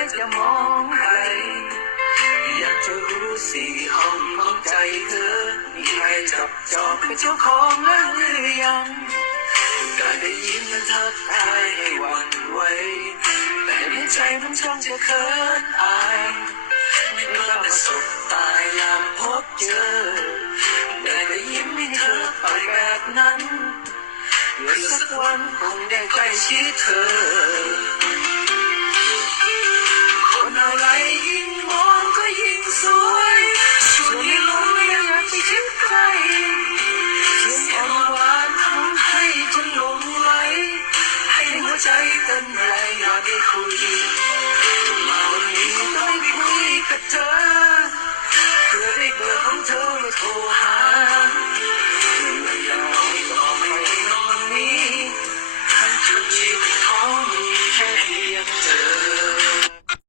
ยจะมองใครอยากจะรู้สี่ห้องของใจเธอมีใครจับจองเป็นเจ้าของแล้วหรือยังได้ยินมันทักทายให้หวั่นไหวแต่ในใจมันช่างจะเขินอายไม่กล้ามาสบตายามพบเจอได้ยิ้มให้เธอไปแบบนั้นเพื่อสักวันคงได้ใกล้ชิดเธอคนอะไรยิ่งมองก็ยิ่งสวยส่วนยิ่งรู้ยังอยากไปชิดใครเสียงหวานทำให้จนหลงไหลให้หัวใจเต้นแรงอยากได้คุยมาวันนี้ต้องได้คุยกับเธอเพื่อได้เบอร์ของเธอและโทร